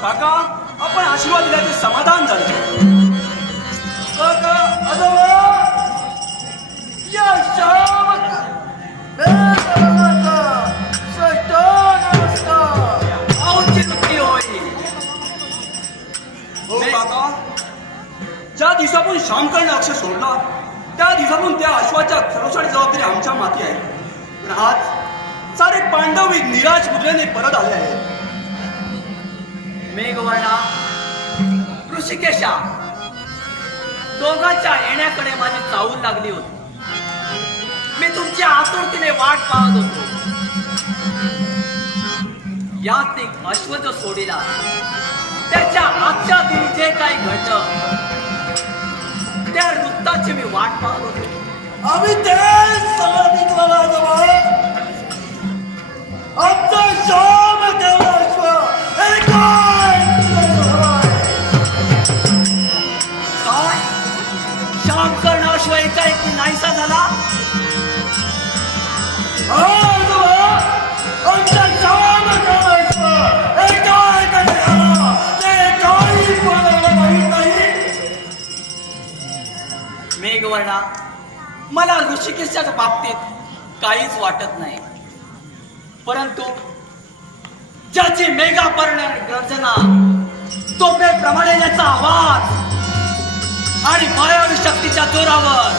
काका आपण आशीर्वाद दिल्याचे समाधान झाले. काका ज्या दिवसापासून श्यामकर्ण अक्षर सोडला त्या दिवसापासून त्या अश्वाच्या खरोखर जबाबदारी आमच्या माती आहे. पण आज सारे पांडव निराश मुद्रेने परत आले आहेत. मेघवर्णा, ऋषिकेशा दोघांच्या येण्याकडे माझी चाहूल लागली होती. मी तुमची आतुरतेने वाट पाहत होतो. यात एक अश्व जो सोडीला त्याच्या आजच्या दिनी जे काही घडलं त्या वृत्ताची मी वाट पाहत होतो. आम्ही तेच सांगितलं आमचा श्याम केला अश्व काय श्यामकर्ण अश्व एकाएकी नाहीसा झाला. आमचा श्याम केला अश्व एकाएकी झाला ते काही कोणाला माहित नाही. मेघवर्णा, मला ऋषिकेशच्या बाबतीत काहीच वाटत नाही. परंतु ज्याची मेघापर्ण गर्जना, तोफेप्रमाणे याचा आवाज आणि मायावी शक्तीच्या जोरावर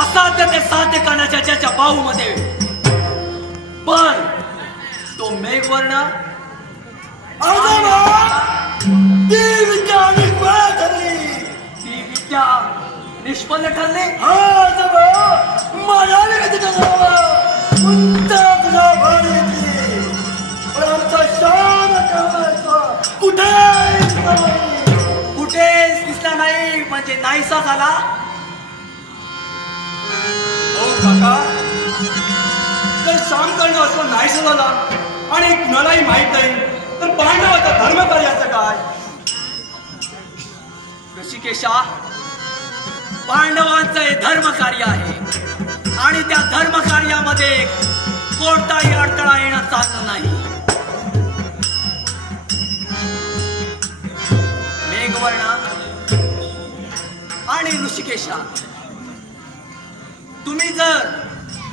असाध्य ते साध्य करण्याच्या ज्याच्या बाहूमध्ये पण तो मेघवर्ण ती विद्या निष्फल ठरले. कुठेच दिसला नाही म्हणजे नाहीसा झाला. हो काका, जर श्यामकर्ण असं नाहीसा झाला आणि कुणालाही माहित नाही तर पांडवाचा धर्म कार्याचं काय. ऋषिकेशा, पांडवांचं हे धर्म कार्य आहे आणि त्या धर्म कार्यामध्ये कोणताही अडथळा येणं चाललं नाही. मेघवर्णा आणि ऋषिकेशा, तुम्ही जर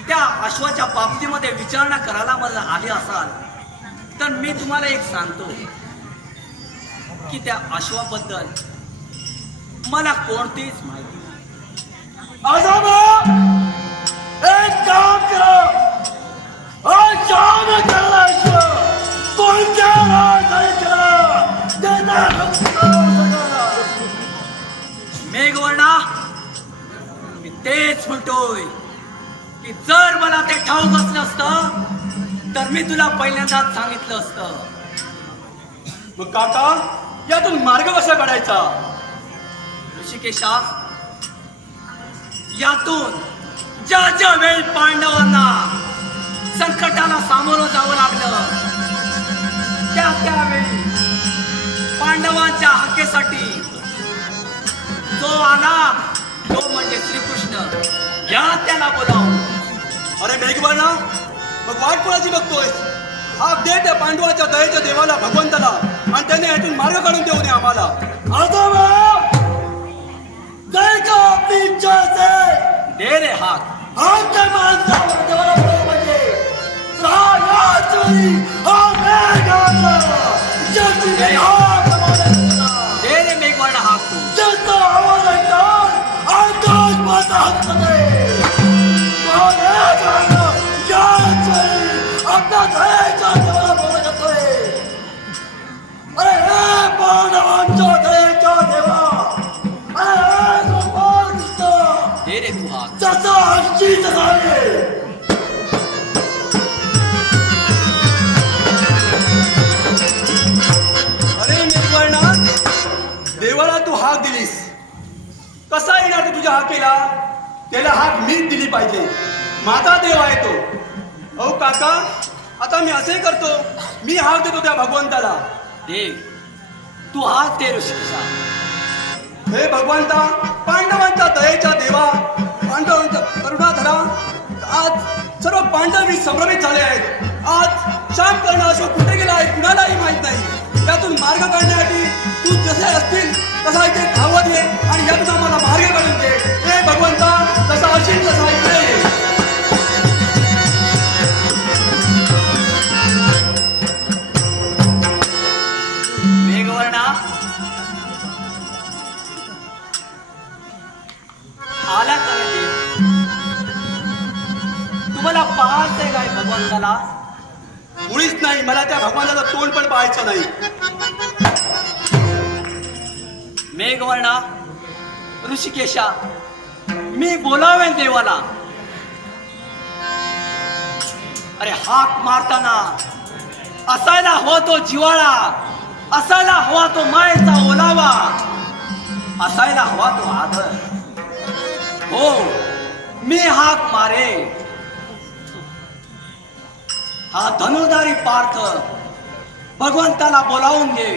त्या अश्वाच्या बाबतीमध्ये विचारणा करायला मला आले असाल तर मी तुम्हाला एक सांगतो की त्या अश्वाबद्दल मला कोणतीच माहिती एक काम करा, श्याम केला अश्व कोणत्या मेघवर्णा, मी तेच म्हणतोय की जर मला ते ठाऊक असलं असतं तर मी तुला पहिल्यांदाच सांगितलं असतं. मग काका, यातून मार्ग कसा काढायचा. ऋषिकेशा, यातून ज्या ज्या वेळी पांडवांना संकटाला सामोरं जावं लागलं पांडवांच्या हक्केसाठी जो आला तो म्हणजे श्रीकृष्ण. या त्याला बोलावून. अरे मेघवर्णा, मग वाट कोणाची बघतोय? हाक दे त्या पांडवाच्या दयेच्या देवाला, भगवंताला, आणि त्याने यातून मार्ग काढून देऊ नये आम्हाला. दे रे हाक. दे रे मेघवर्ण हाक तू. दे रे तू हाक. अरे मेघवर्णा, देवाला तू हाक दिलीस, कसा येणार तू तुझ्या हाकेला? त्याला हाक मीच दिली पाहिजे. माझा देव आहे तो. अहो काका, आता मी असे करतो, मी हाक देतो त्या भगवंताला. दे तू हाक दे ऋषिकेशा. हे भगवंता, पांडवांच्या दयेच्या देवा, पांडवांच्या करुणाधरा, आज सर्व पांडव संभ्रमित झाले आहेत. आज शाम कर्ण अशोक कुठे गेला आहे कुणालाही माहित नाही. यातून मार्ग काढण्यासाठी तू जसे असतील तसा इथे धावत ये आणि यातून आम्हाला मार्ग काढून दे. हे भगवंता, तसा असेल तसा इथे ये. मेघवर्णा, आला का रे देव? तुम्हाला पाहते काय भगवंताला? मुळीच नाही. मला त्या भगवानाचं तोंड पण पाहायचं नाही. मेघवर्णा, ऋषिकेशा, मी बोलावेन देवाला. अरे हाक मारताना असायला हवा तो जिवाळा, असायला हवा तो मायेचा ओलावा, असायला हवा तो आदर. हो, मी हाक मारे. हा धनुर्धारी पार्थ भगवंताला बोलावून घे.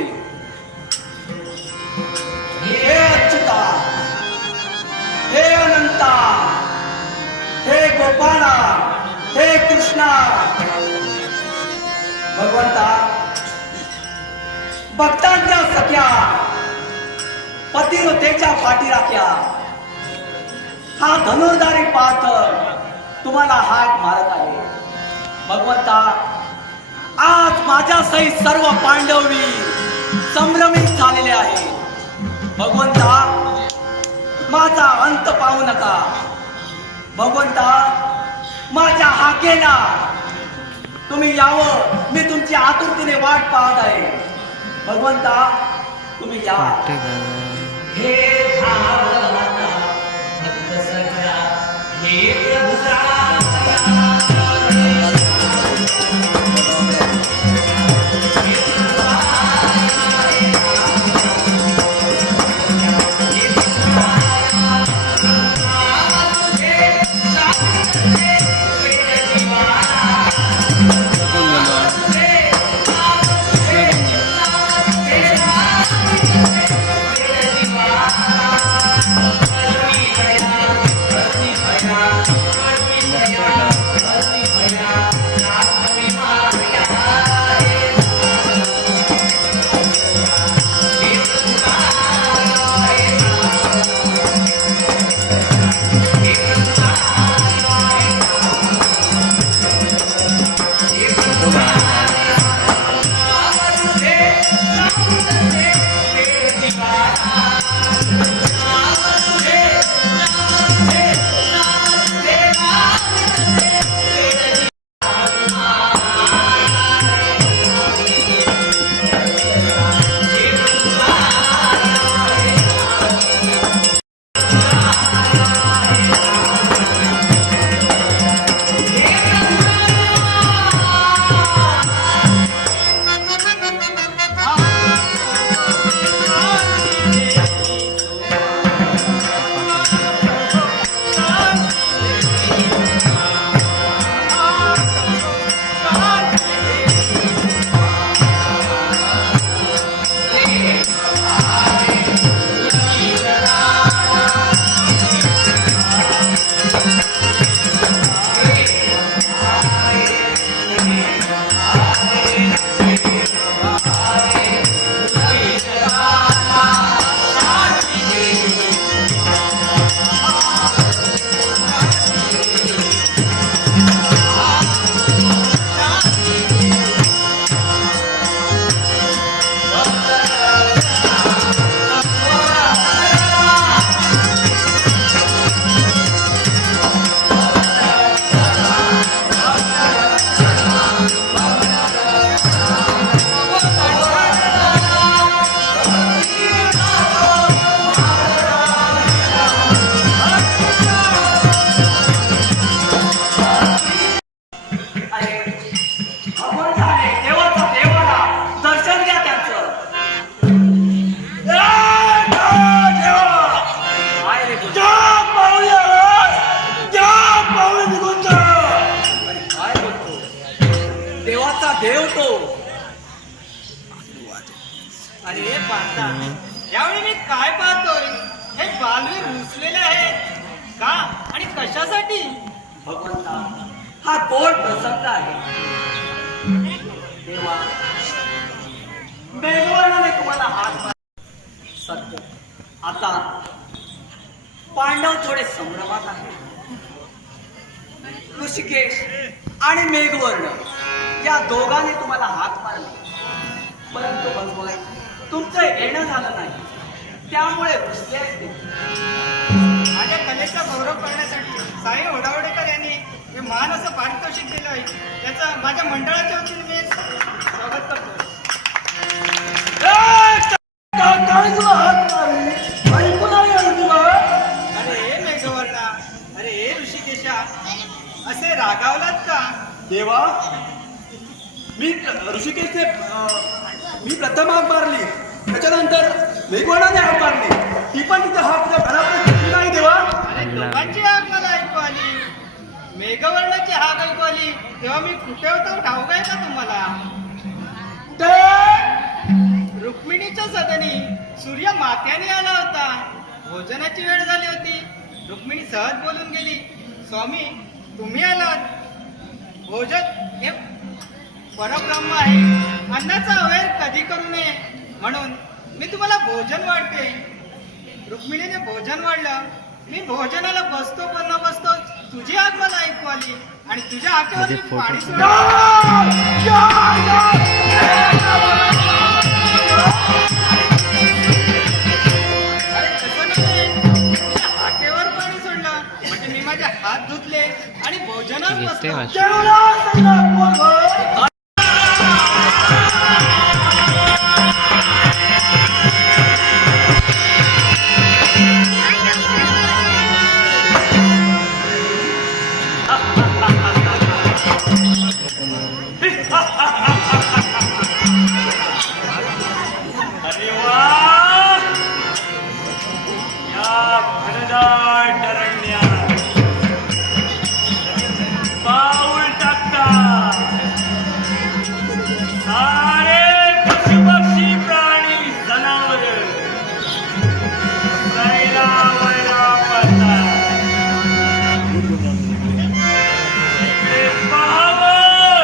हे अच्युता, हे अनंता, हे गोपाला, हे कृष्णा. भगवंता, भक्तांच्या सख्या, पतिव्रतेच्या पाठी राख्या, हा धनुर्धारी पार्थ तुम्हाला हाक मारत आहे. भगवंता, आज माझ्या सहित सर्व पांडवी संभ्रमित झालेले आहे. भगवंता, माझा अंत पाहू नका. भगवंता, माझ्या हाकेला तुम्ही यावं, मी तुमची आतुरतेने वाट पाहत आहे. भगवंता, तुम्ही या. हे देव तो. अरे पाहता यावेळी मी काय पाहतोय, हे बालवीर रुसलेले आहेत का आणि कशासाठी? भगवंता, हा कोण प्रसंग आहे? देवा, मेघवर्णाने तुम्हाला हात मारला. सत्य, आता पांडव थोडे संभ्रमात आहे. ऋषिकेश आणि मेघवर्ण या दोघांनी तुम्हाला हात मारले, परंतु भगवान तुमचं येणं झालं नाही, त्यामुळे रुसले आहेत ते. माझ्या कलेचा गौरव करण्यासाठी साई ओढावडेकर यांनी हे मान असं पारितोषिक दिलं आहे. त्याचा माझ्या मंडळाच्या वतीने मी स्वागत करतो. काय तुला हात मारली? ऐकू नाही आलं तुला? अरे मेघवर्णा, अरे ऋषिकेशा, असे रागावलात का? देवा, मी ऋषिकेशने मी प्रथम हाक मारली, त्याच्यानंतर मेघवर्णाने हाक मारली, ती पण तिथे हाक घरापर्यंत घेतली नाही. देवा, अरे दोघांची हाक मला ऐकू आली. मेघवर्णाची हाक ऐकू आली तेव्हा मी कुठे होतो ठाऊक आहे का तुम्हाला? कुठे? रुक्मिणीच्या सदनी सूर्य माथ्याने आला होता. भोजनाची वेळ झाली होती. रुक्मिणी सहज बोलून गेली, स्वामी तुम्ही आलात. भोजन हे परब्रह्म आहे, अन्नाचा अवैर कधी करू नये म्हणून मी तुम्हाला भोजन वाढते. रुक्मिणीने भोजन वाढलं. मी भोजनाला बसतो पण न बसतो तुझी हाक मला ऐकू आली आणि तुझ्या हाकेवर मी पाणी सोडलं. अरे तसं नाही, तुझ्या हाकेवर पाणी सोडलं म्हणजे मी माझे हात धुतले आणि भोजनात बसलो. अरे वा, या घनदाट अरण्यात पाऊल टाकता सारे पशुपक्षी प्राणी जनावर सैरावैरा पडतात. इकडे पाहावं,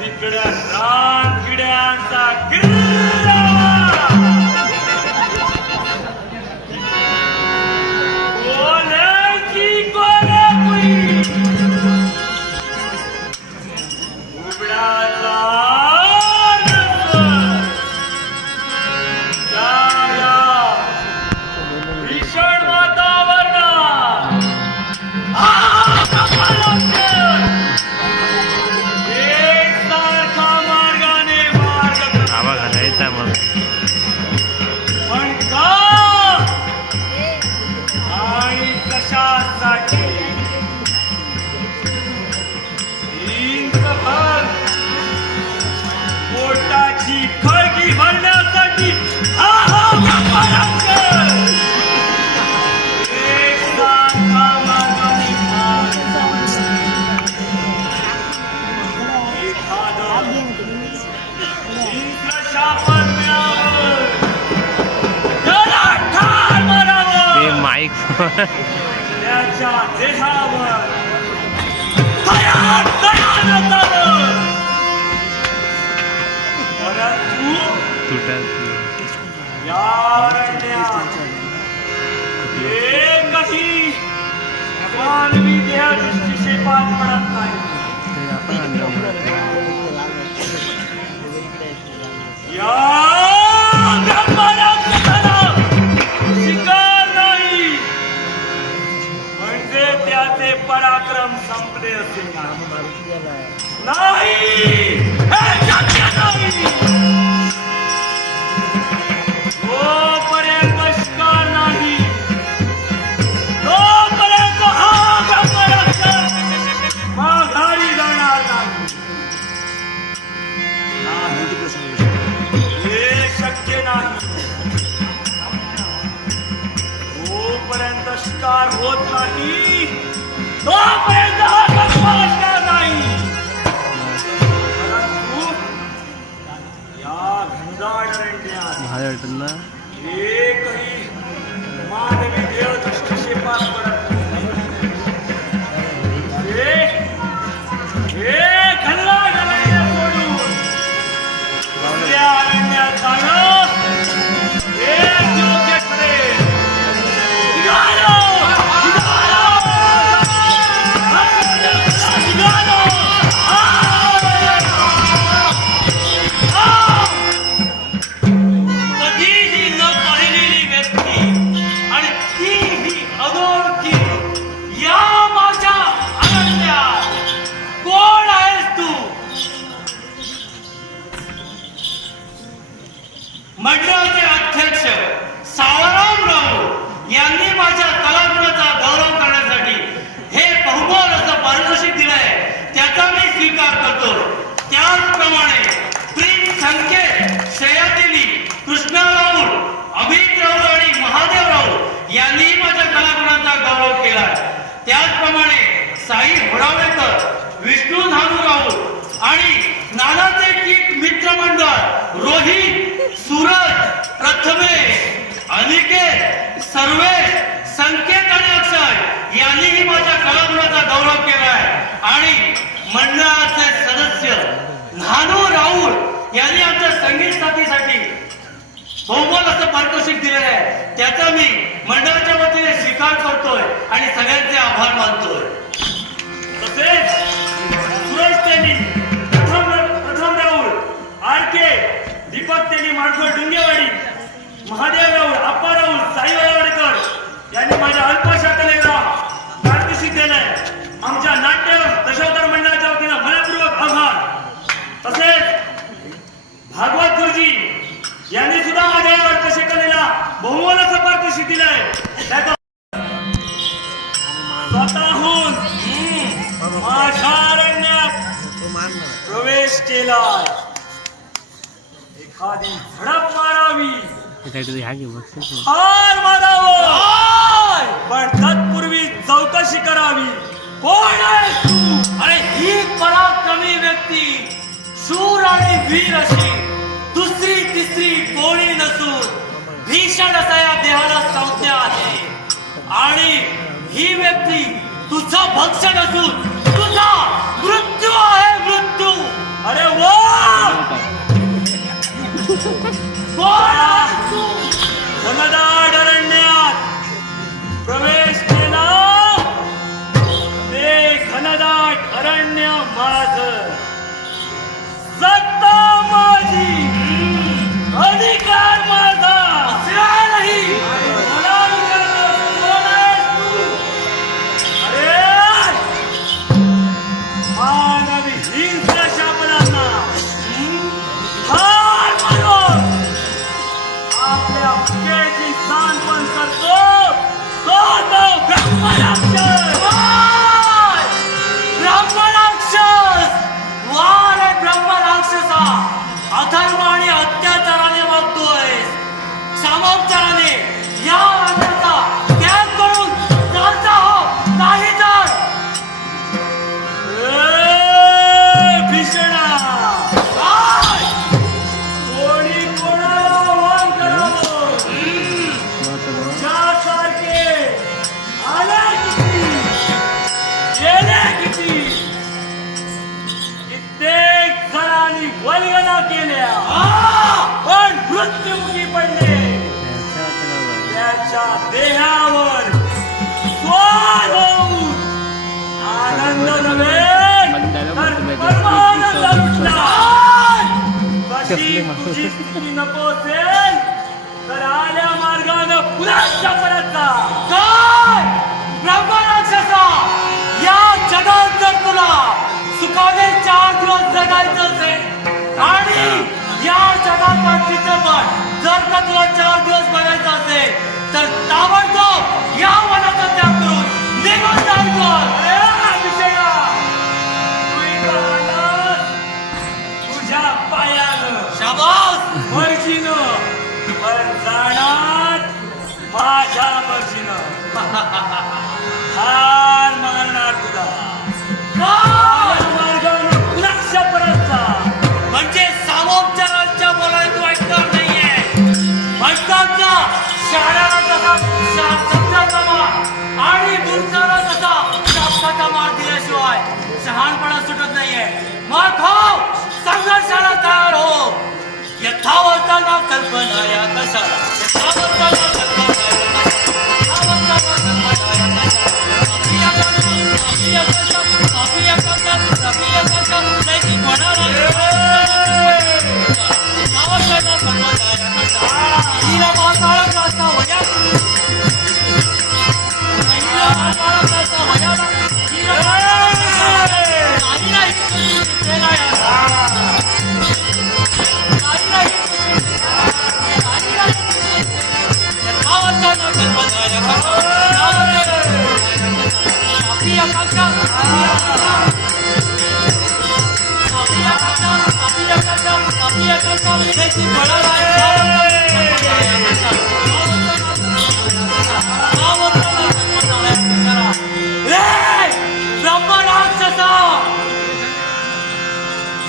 तिकडं रानकिड्यांचा गिर्रावा. कोल्ह्यांची कोल्हापुरी, उबडाचा रंग. त्या भीषण वातावरणात एकसारखा मार्गाने मार्ग आवाज आला येता मग पण का आणि कशासाठी? इंचभर पोटाची खळगी भरण्यासाठी हा व्यापारांकर एकसारखा मार्गाने एखादं इंद्र शापन मिळावं, त्याला ठार मारावं, ते माईक त्याच्या देहावर तयार नसावं. परंतु तुटत या अरण्यात एकही मानवी देहदृष्टीशी पार पडत नाही. या ब्रह्मांडाला शिकार नाही म्हणजे त्याचे पराक्रम संपले असे नाही. हे शक्य नाही. जोपर्यंत शिकार नाही, तोपर्यंत हा ब्रह्मरक्षक माघारी जाणार नाही. हे शक्य नाही. जोपर्यंत शिकार होत नाही, तोपर्यंत हा ब्रह्मरक्षक नाही. पुन्हा एकही मानवी देह दृष्टिक्षेपात पडत नाही. हे खल्ला घालायला सोडून दुसऱ्या अरण्यात जाणं हे योग्य ठरेल. निघालो! कधीही न पाहिलेली व्यक्ती आणि तीही अनोळखी या माझ्या अरण्यात कोण आहेस तू? मंडळाचे अध्यक्ष सावराम राव यांनी माझ्या कलागुणाचा गौरव करण्यासाठी हे बहुमोल असं पारितोषिक दिलंय, त्याचा मी स्वीकार करतो. त्याचप्रमाणे प्रिन्स संकेत, श्रेयादेवी, कृष्णा राऊळ, अभित राऊळ आणि महादेव राऊळ यांनी माझ्या कलागुणाचा गौरव केला. त्याचप्रमाणे साई होडावेकर, विष्णू धानू राऊळ आणि नानाचे कीट मित्रमंडळ रोहित, सूरज, प्रथमे, अनिकेत, सर्वेश, संकेत आणि अक्षय यांनीही माझ्या कलागुणाचा गौरव केलाय. आणि मंडळाचे सदस्य नानू राऊळ यांनी आमच्या संगीत साथीसाठी बहुमोल असं पारितोषिक दिलेलं आहे, त्याचा मी मंडळाच्या वतीने स्वीकार करतोय आणि सगळ्यांचे आभार मानतोय. तसेच सुरेश तेली, प्रथम राऊळ, आर.के., दीपक तेली, माडखोड डुंगेवाडी, महादेव राऊळ, आप्पा राऊळ, साई वळवडकर यांनी माझ्या अल्पशा कलेला पारितोषिक दिलंय. आमच्या नाट्य दशावतार मंडळाच्या वतीनं मनपूर्वक आभार. तसेच भागवत गुरुजी यांनी सुद्धा माझ्या अल्पशा कलेला बहुमोल असं पारितोषिक दिलंय. त्याचा स्वतःहून माझ्या अरण्यात प्रवेश केलाय. एखादी झडप मारावी, हार मारावं, पण तत्पूर्वी चौकशी करावी. कोण आहेस तू? अरे ही पराक्रमी व्यक्ती, शूर आणि वीर अशी दुसरी तिसरी कोणी नसून भीषण असा या देहाला संज्ञा आहे. आणि ही व्यक्ती तुझं भक्षण असून तुझा मृत्यू आहे, मृत्यू. अरे वा! कोण आहेस तू? घनदाट अरण्यात प्रवेश केला, ते घनदाट अरण्य माझं, सत्ता माझी, अधिकार माझा. असं नाही. मला विचारलं, कोण आहेस तू? अरे मानवी हिंसा शापनांना हार मारून आपल्या भुकेची सांत्वन करतो तो ब्रह्मराक्षस. ब्रह्मराक्षस, वार ब्रह्मराक्षसा, अधर्म आणि अत्याचाराने वागतोय, सामोपचाराने या राज्याचा त्याग करून चालता हो, नाही तर भीषणा कोणी कोणाला आव्हान करावं, ज्यासारखे आले किती, गेले किती, कित्येक जणांनी वल्गना केल्या, पण मृत्युमुखी पडले. त्याच्या देहावर स्वार होऊन आनंद नव्हे तर परमानंद लुटला. कशी तुझी स्थिती नको असेल तर आल्या मार्गानं पुन्हा परत जा. काय ब्रह्मराक्षसा, या जगात जर तुला सुखाने 4 दिवस जगायचं असेल आणि या जगात चित्रपट जर का तुला 4 दिवस बघायचा असेल तर ताबडतोब या वनाचा त्याग करून निघून जायचं. तुझ्या पायानं शाबास. मर्जीनं, पण जाणार माझ्या मर्जीनं. हार मारणार तुला. काय? मार्गानं पुन्हा परत जा. म्हणजे सामोपचारांच्या बोलायला तू ऐकणार नाहीये. कल्पनाया कशाला सावंताला कल्पनाया कशाला सावंताला कल्पनाया कशाला अभिया कशा नाही कोणाला सावंताला कल्पनाया कशाला हिला माताळा कसा वया हिला माताळा कसा वयाला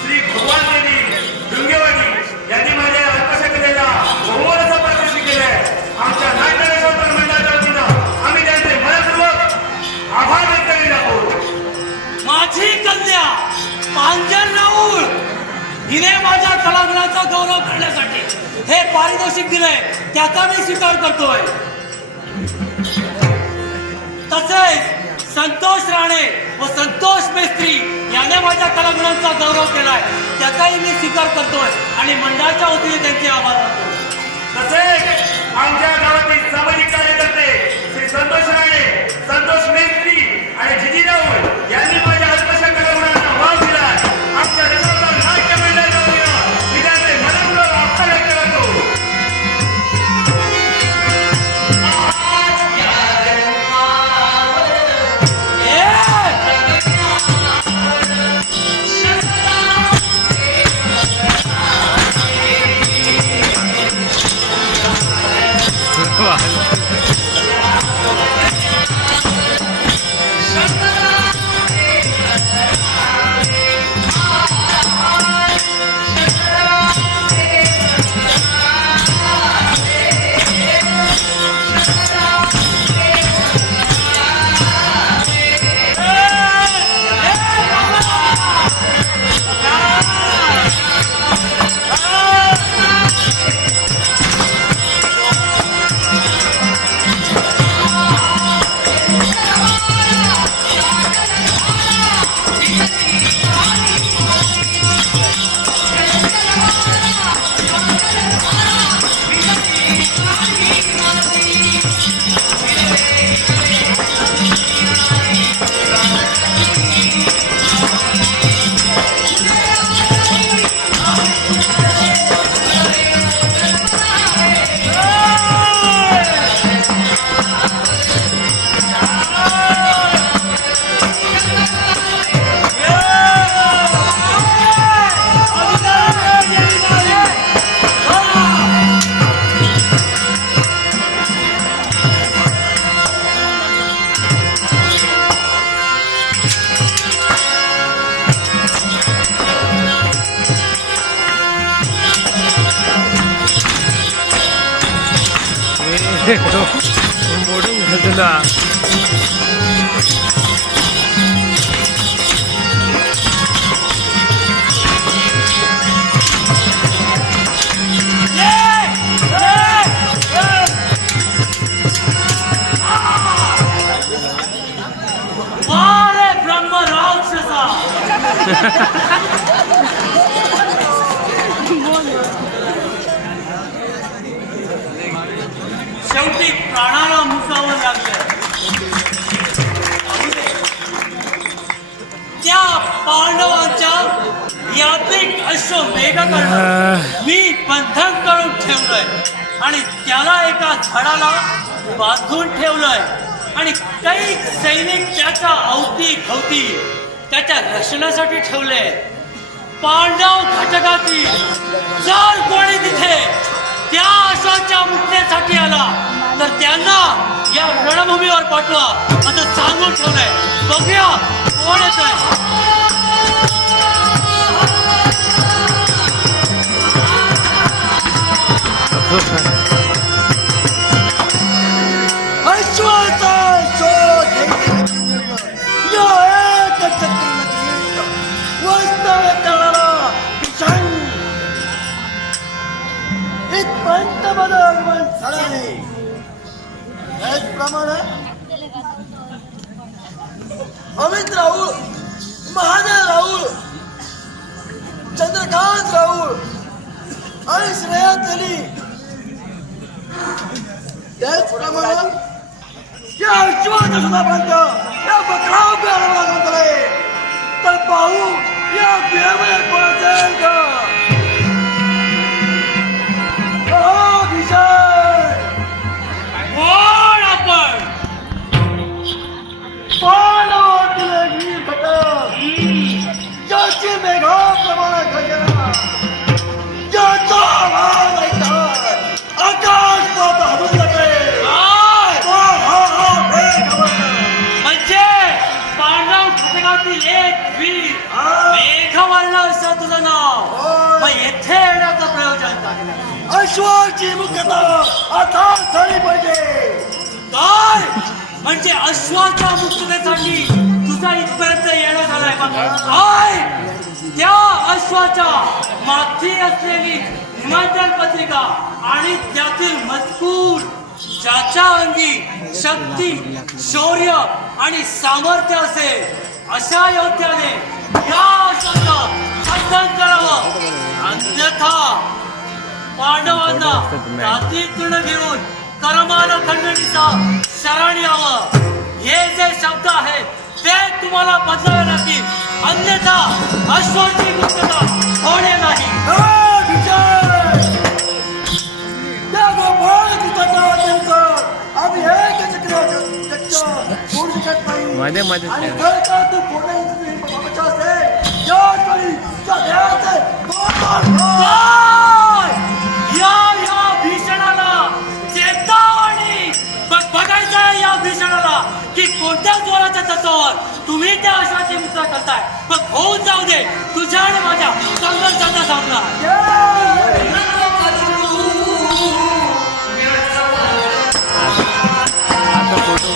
श्री भगवान देवी डुंगेवाडी यांनी माझ्या अल्पशक्तीला बहुमोलाचा पारितोषिक केले. आमच्या नाट्य रसोत्तर मंडळाच्या वतीनं आम्ही त्यांचे मनपूर्वक आभार व्यक्त करीत आहोत. माझी कन्या पांजर राऊळ हिने माझ्या कलागुणाचा गौरव करण्यासाठी हे पारितोषिक दिलंय, त्याचा मी स्वीकार करतोय. तसेच संतोष राणे व संतोष मेस्त्री याने माझ्या कलागुणांचा गौरव केलाय, त्याचाही मी स्वीकार करतोय आणि मंडळाच्या वतीने त्यांचे आभार मानतो. तसेच आमच्या गावातील सामाजिक कार्यकर्ते श्री संतोष राणे, संतोष मेस्त्री आणि जिजी राऊळ यांनी माझ्या अल्पशा कलागुणांना वाव दिला. आमच्या रसोत्तर नाट्य मंडळाच्या वतीनं मी त्यांचे मनपूर्वक आभार व्यक्त करतो. मोडून घालतो. वारे ब्रह्म राक्षसा शेवटी प्राणाला मुकावं लागलं. त्या पांडवांच्या यात्रिक अश्वमेघाकडनं मी बंधन करून ठेवलंय आणि त्याला एका झाडाला बांधून ठेवलंय आणि काही सैनिक त्याच्या अवतीभवती त्याच्या रक्षणासाठी ठेवले. पांडव घटकातील जर कोणी तिथे त्या अश्वाच्या मुक्तीसाठी आला तर त्यांना या रणभूमीवर पाठवा असं सांगून ठेवलंय. बघूया कोण येत आहे. अश्वाचा शोध या एक चक्रनगरीत वास्तव्य करणारा भीषण इथपर्यंत झाला नाही. त्याचप्रमाणे अमित राऊळ, महादेव राऊळ, चंद्रकांत राऊळ आणि श्रेया तेली, त्याचप्रमाणे या शिवाचा सुद्धा बंद या बकराव प्याला सांगतोय. तर पाहू या बियामध्ये कोण जाईल का? कोण आपण? ज्याची मेघाप्रमाणे खजेना, ज्याचा आवाज ऐकतात आकाश पात हलून जाते. म्हणजे पांडव शतकातील एक वीर मेघवर्ण असं तुझं नाव. मग येथे येण्याचं प्रयोजन काय? अश्वाची मुख्यता आता झाली पाहिजे. काय म्हणजे अश्वाच्या मुक्ततेसाठी तुझा इथपर्यंत येणं झालाय बघ. काय त्या अश्वाच्या मागची असलेली हिमाचल पत्रिका आणि त्यातील मजकूर ज्याच्या अंगी शक्ती, शौर्य आणि सामर्थ्य असेल अशा योद्ध्याने या अश्वाचं बंधन करावं. अन्यथा पांडवांना जातीतून घेऊन करमाल खंडणीचा शरण यावं. हे जे शब्द आहेत ते तुम्हाला बदलावे लागतील. अन्यथा अश्वाची मुक्तता होणे नाही. त्या गोपाळ गीताचा वाचन कर. आम्ही एक चक्र सोडू शकत नाही. मध्ये आणि खरं तर तू कोणाही बाबाचा असेल त्यावेळी त्या देहाचे काय? या भीषणाला चेतावणी. बघायचं आहे या भीषणाला की कोणत्या जोराच्या तत्वावर तुम्ही त्या अश्वाची मुक्ता करताय. मग होऊन जाऊ दे तुझ्या आणि माझ्या संघर्षाचा सामना. आता फोटो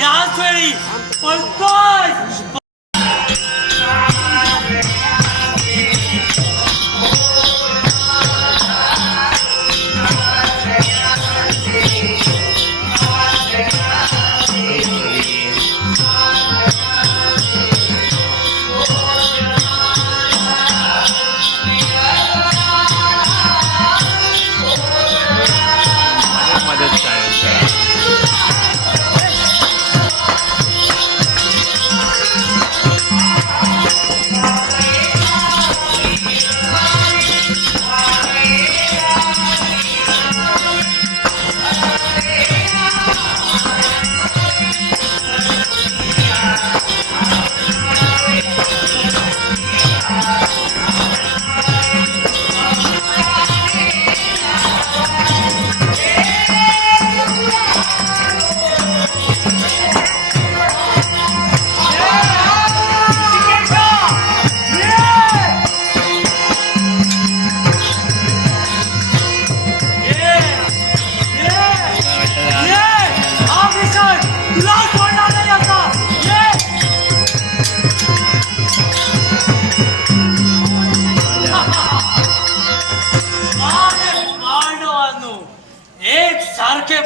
याच वेळी पळतोय.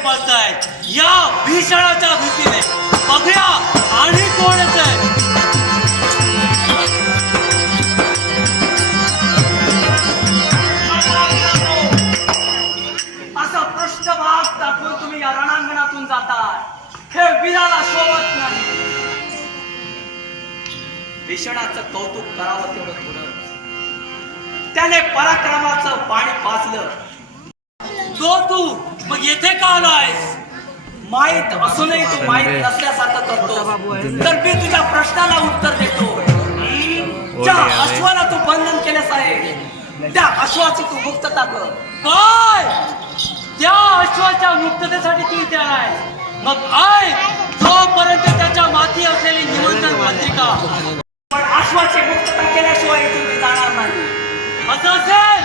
बोलतायत या भीषणाच्या भीतीने. बघूया आणि कोण येतंय. असा पृष्ठभाग दाखवून तुम्ही या रणांगणातून जाताय हे वीराला शोभत नाही. भीषणाचं कौतुक करावं तेवढं थोडं. त्याने पराक्रमाचं पाणी पाजलं. तो तू मग येथे का आलायस. माहित असूनही तू माहित नसल्यासारखं करतो. तर मी तुझ्या प्रश्नाला उत्तर देतो. ज्या अश्वाला तू बंधन केलंस आहे त्या अश्वाची तू मुक्तता कर. काय त्या अश्वाच्या मुक्ततेसाठी तू इथे आलाय. मग आय जोपर्यंत त्याच्या माती असलेली निमंत्रण पत्रिका पण अश्वाची मुक्तता केल्याशिवाय तुम्ही जाणार नाही. असं असेल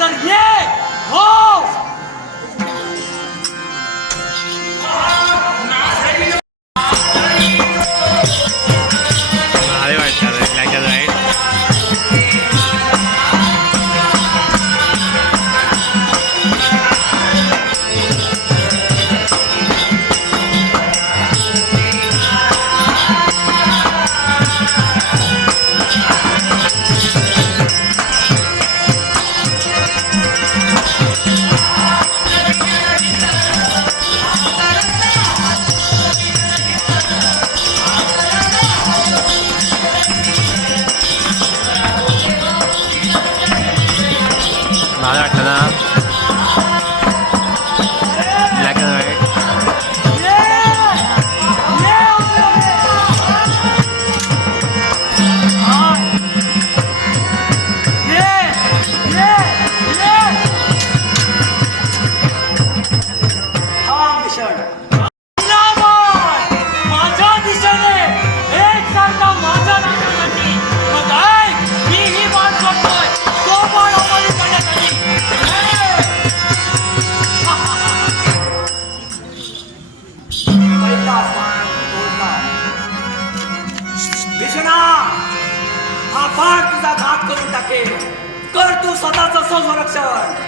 तर ये. हो अरे वाटतं लाईक राईट. मला वाटतं ना ब्लॅक अँड व्हाईट. माझ्या दिशेने एक सारखा माझ्या नाण्यासाठी. मग ऐक मी ही बाण करतोय तो बाण अंमली करण्यासाठी. पहिला बाण तोडला. भीषणा हा बाण तुझा घात करून टाकेल. कर तू स्वतःचं संरक्षण.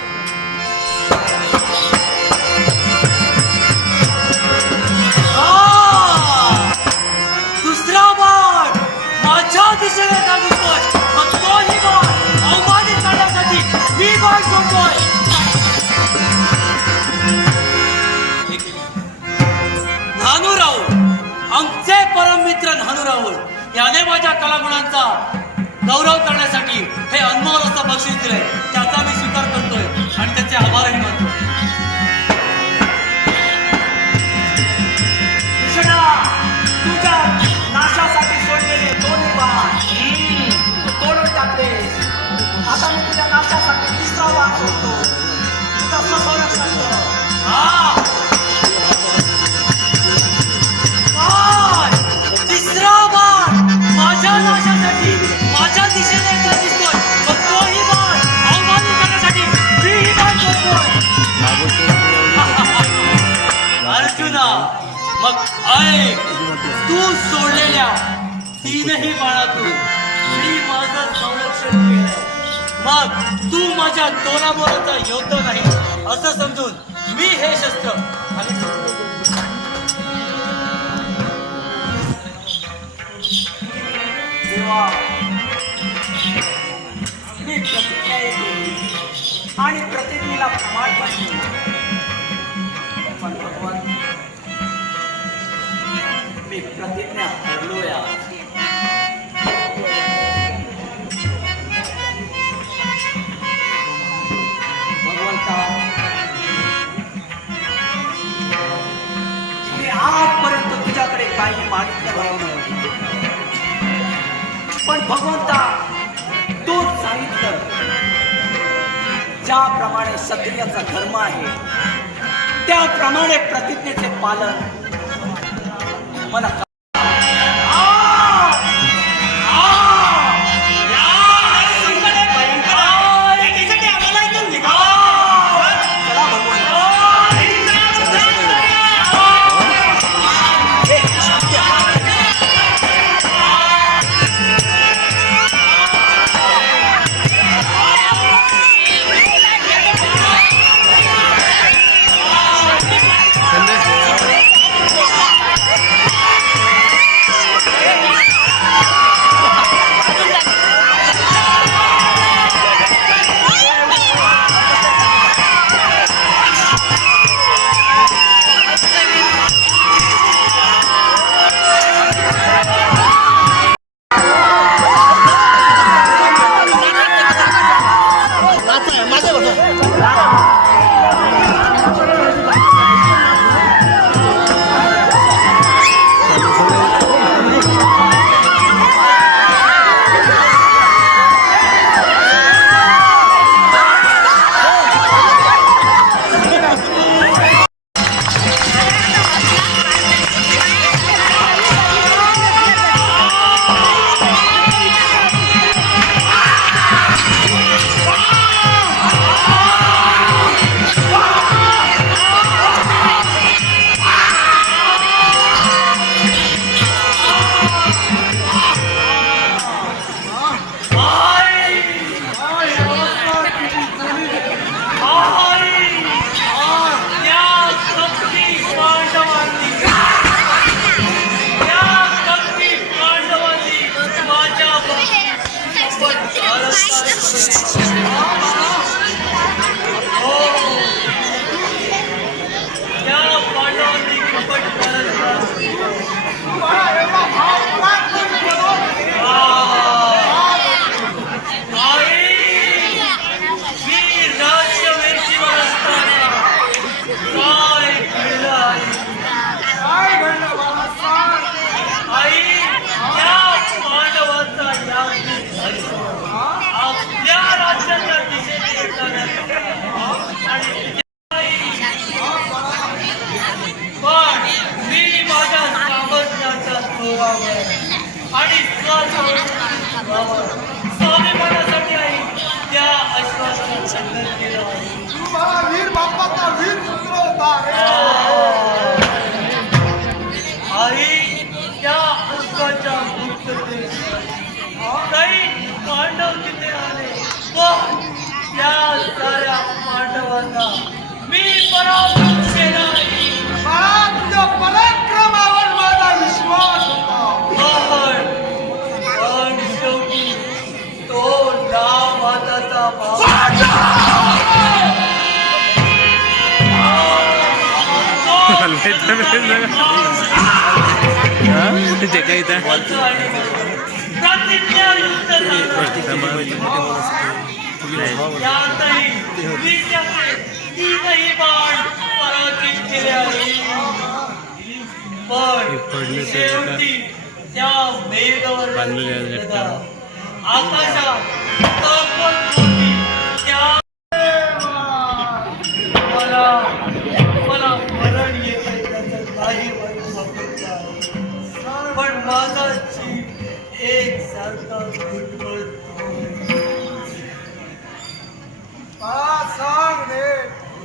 दुसरा बाण माझ्या दिशेने का दिसतोय. मग तोही बाण अवमानित करण्यासाठी मी बाण सोडतोय. नानू राहुल आमचे परममित्र नानू राहुल याने माझ्या कलागुणांचा गौरव करण्यासाठी हे अनमोल असं बक्षीस दिलंय. त्याचा मी स्वीकार करतोय आणि त्याचे आभारही मानतो. तुझ्या नाशासाठी सोडलेले दोन्ही बाण तू तोडून टाकलेस. आता मी तुझ्या नाशासाठी तिसरा बाण सोडतो. तुझं संरक्षण कर. तिसरा बाण माझ्या नाशासाठी माझ्या दिशेने का दिसतोय. मग तोही बाण अवमानित करण्यासाठी मीही बाण सोडतोय. अर्जुना मग ऐक तू सोडलेल्या तीनही बाणातून मी माझं संरक्षण केलंय. मग तू माझ्या तोलामोलाचा योद्धा नाही असं समजून मी हे शस्त्र खाली ठेवतो. देवा मी प्रतिज्ञा केली आणि प्रतिज्ञेला प्रमाण पाहिजे. पण भगवान मी प्रतिज्ञा हरलोय. भगवंता मी आजपर्यंत तुझ्याकडे काही मागितलं नाही. पण भगवंता तूच सांगितलं ज्याप्रमाणे क्षत्रियाचा धर्म आहे त्याप्रमाणे प्रतिज्ञेचे पालन मला त्या पांडवांनी कपट केलं. आपल्या राज्याच्या दिशेने येताना पण मी माझ्या सामर्थ्याच्या जोरावर आणि स्वाभिमानासाठी आई त्या आश्वासनाचं खंडन केलं आहे. तू मला वीर बापाचा वीर पुत्र होता आई त्या अश्वाच्या मुक्ततेशिवाय काही पांडव तिथे आले पण त्या साऱ्या पांडवांना मी पराभूत केला नाही. मला तुझ्या पराक्रमावर माझा विश्वास होता पण शेवटी तो डाव हाताचा भाव जे काही इथं प्रतिज्ञा युद्ध यातही मी त्याचे तीनही बाण पराजित केले आहे. पण शेवटी त्या मेघवर आकाशात तळपत होती त्या मला मरण येते त्याचं काही वाटत नाही. पण माझा जीव एक सारखा गुटगुटतो. मला सांग रे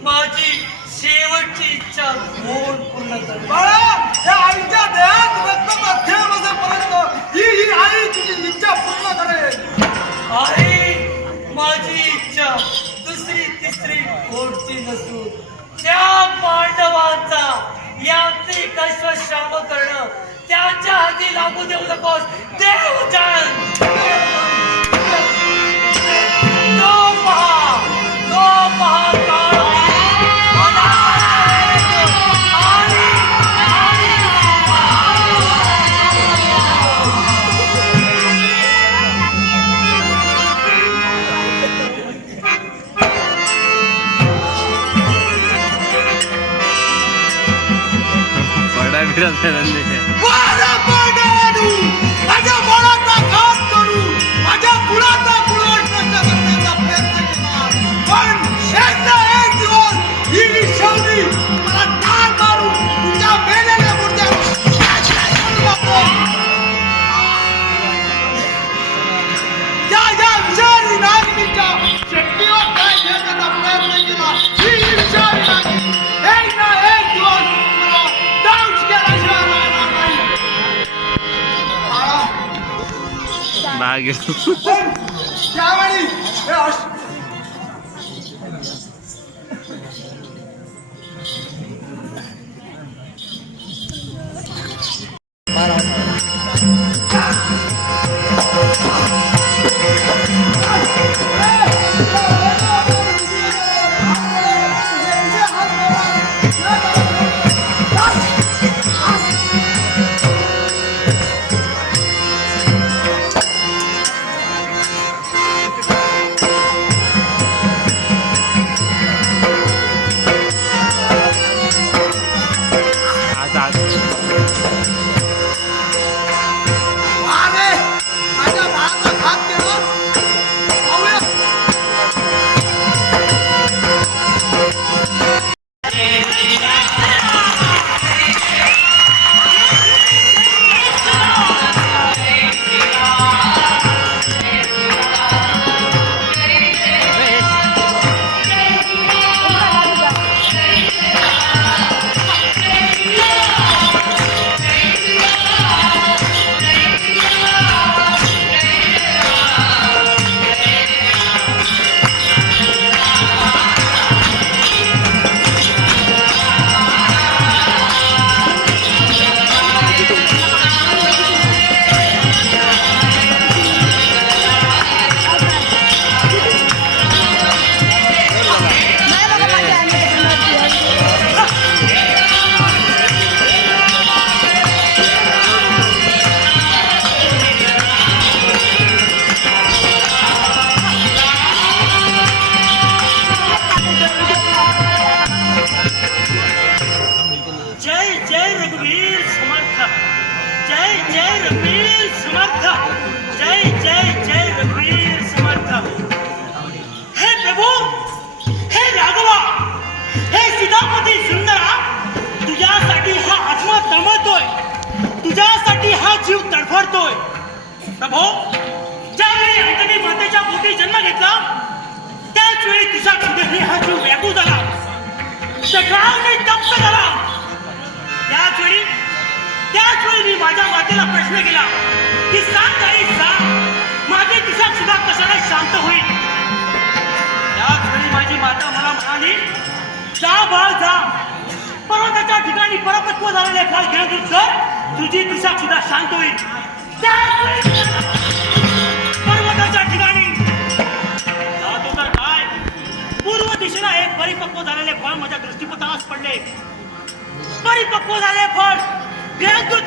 माझी शेवटची इच्छा कोण पूर्ण करेल? बाळा या आईच्या देहात रक्त मध्यम असेपर्यंत ही आई तुझी इच्छा पूर्ण करेल. आई माझी इच्छा दुसरी तिसरी कोणती नसून त्या पांडवांचा यांत्रिक अश्वशाम करणं. त्यांच्या हाती लागू देऊ नकोस देव जाण. तो पहा काळ बडा फिरत माझ्या पांडवांनो, माझ्या बाळाचा घात करू माझ्या कुळाचा कुळवट नष्ट करण्याचा प्रयत्न केला. पण एकदा एक दिवस ही विषावणी मला ठार मारून तुझ्या मेलेल्या मुर्द्यावर त्या विषारी नागिनीच्या शेपटीवर काय घेण्याचा प्रयत्न केला. ही विषारी नागिनी एक ना एक दिवस मला डाऊट केल्याशिवाय राहणार नाही. बाग पण त्यावेळी हे आता हो, ज्यावेळी अंजनी मातेच्या पोटी जन्म घेतला त्याच वेळी तिचा हृदय हा जीव व्याकुळ झाला, सगळ्यांनी तप्त झाला. त्याच वेळी मी माझ्या मातेला प्रश्न केला की सांग आई सांग, माझी तिचा सुद्धा कशाला शांत होईल. त्याच वेळी माझी माता मला म्हणाली, जा बाळ जा, पर्वताच्या ठिकाणी परपक्व झालेले फळ घेऊन कर, तुझी तिचा सुद्धा शांत होईल. त्याच वेळी पर्वताच्या ठिकाणी जातो तर काय, पूर्व दिशेला एक परिपक्व झालेले फळ माझ्या दृष्टीपथास पडले. परिपक्व झाले फळ देहदूत